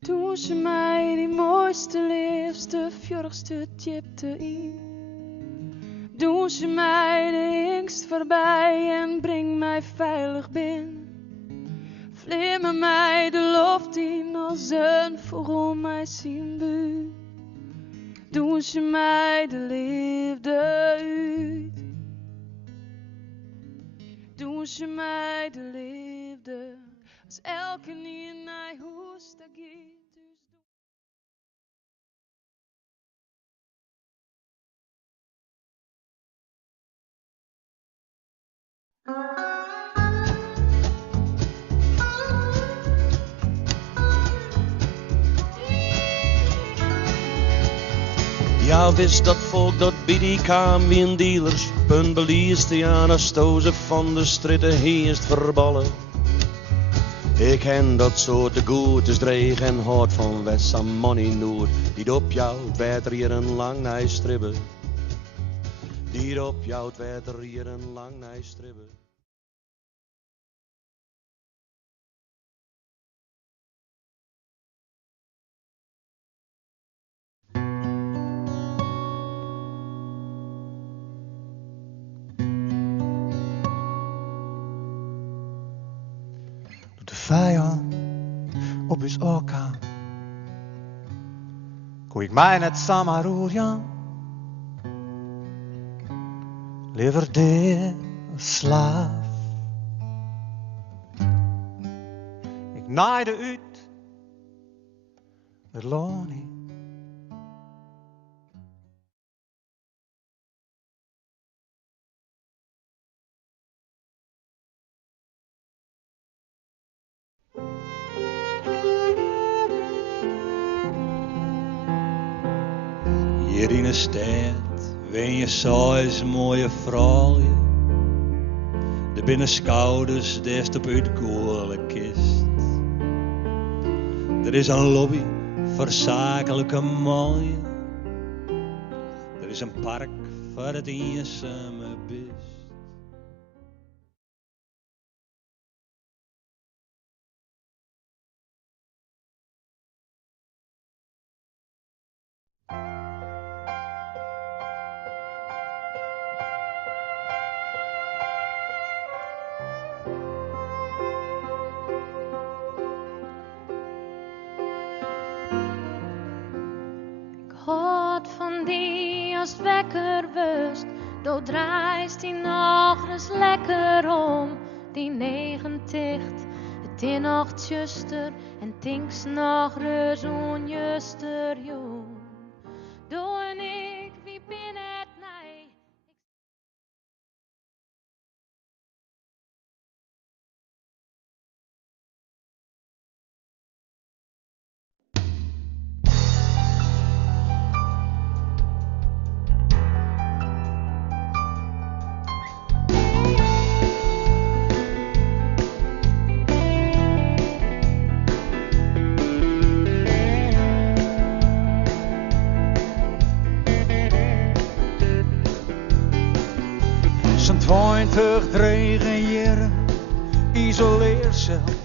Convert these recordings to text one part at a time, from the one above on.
Toen ze mij die mooiste, liefste, fjordigste tjipte in. Doen ze mij de hingst voorbij en breng mij veilig binnen. Vlimmen mij de loft in als een vogel mij zien buurt. Doen ze mij de liefde uit. Doen ze mij de liefde als elke niet naar huis dat gaat. Ja, wist dat volk dat bij die kwam wie een dealers, punt beliest ja, als stozen van de stritten heerst verballen. Ik ken dat soort de goed is dreig en hard van west aan money noord, die op jou werd hier een lang nijstribben. Die op jou werd hier een lang nijstribben. De vijand op ons oka. Kon ik mij net samen roeren. Liever de slaaf. Ik naaide uit. Het loon niet. Hier in de stad wen je zo'n mooie vrouwen. De binnenschouders des op uit de kist. Er is een lobby voor zakelijke mooie. Er is een park voor het eenzame best. God van die als wekker wust, dood draait die nog eens lekker om. Die 90, het in nog tjuster en tinks nog reus onjuster jong. Doe en ik, wie bin het nij? Zijn 20 dregen jaren isoleer zelf.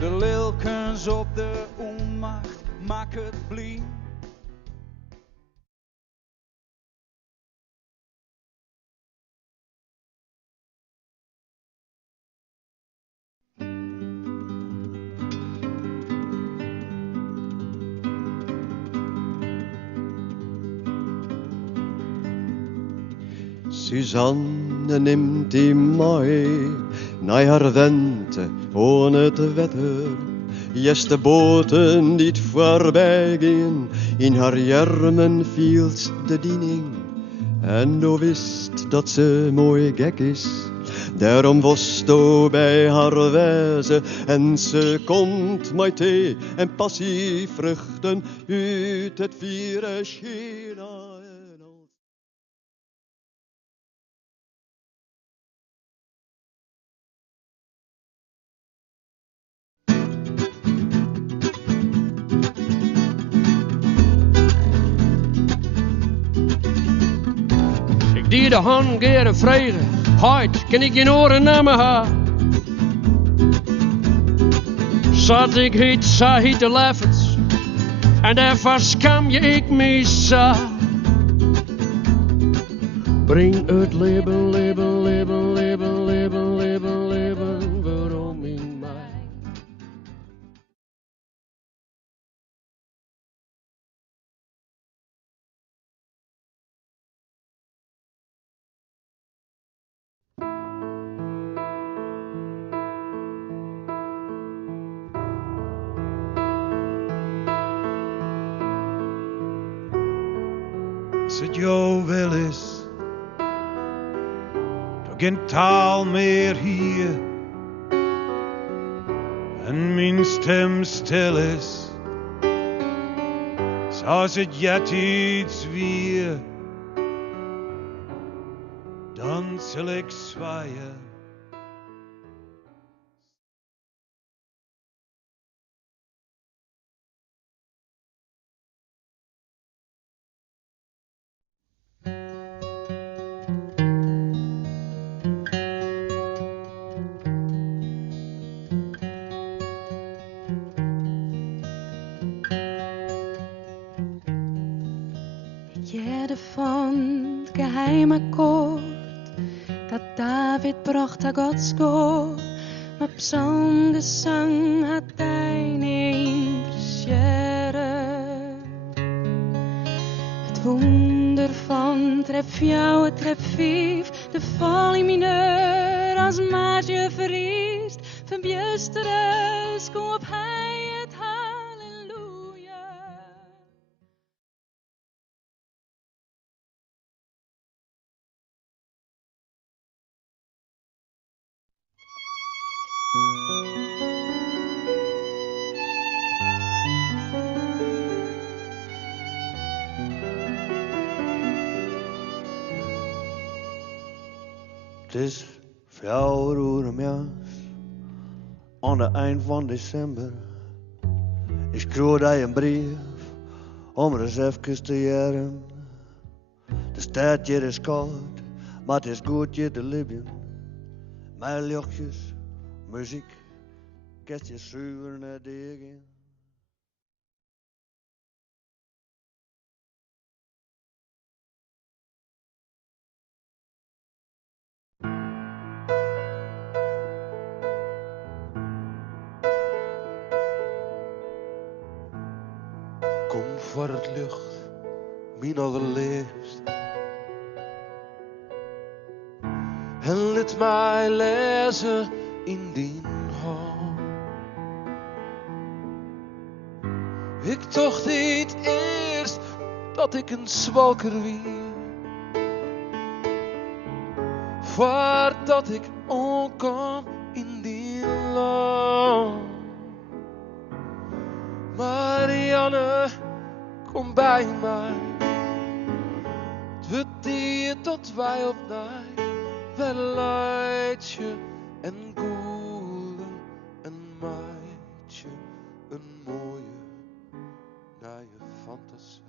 De lilkens op de onmacht maak het blind. Suzanne neemt die mooi naar haar wente on het wetter. Jes de boten die het voorbij gaan, in haar jermen viel de diening. En do wist dat ze mooi gek is, daarom was do bij haar wijze. En ze komt met thee en passievruchten uit het vieren China. bij de hand gaan vragen. Heid, kan ik je oren naar me gaan? Zat ik hiet, zei hiet de leffens. En daar verscham je ik me zo. Breng het leven, leven, leven, leven, leven, leven, leven, waarom in mij? Als het jou wel is, toch geen taal meer hier. En mijn stem stil is, zoals het jet iets weer. Dan zal ik zwaaien. Jede van het geheime koord dat David bracht aan Gods koor. Maar psalmgesang had hij niet versjeren. Het wonder van tref jou, tref vijf, de val in mineur als maatje verriest. Verbjusteres, kom op hij het halleluja. Het is 4 uur middags, aan het eind van december. Ik schreef hij een brief, om er eens even te jaren. De stad hier is koud, maar het is goed hier te leven. Mijn lichtjes, muziek, kerstjes zuur naar degen. Kom voor het lucht, mijn allerliefst. En laat mij lezen in die hand. Ik dacht niet eerst dat ik een zwalker wie. Voordat ik onkom in die land. Marianne, kom bij mij. Het wordt hier tot wij op mij. Wel leidje en goede, een meidje, een mooie, naar je fantasie.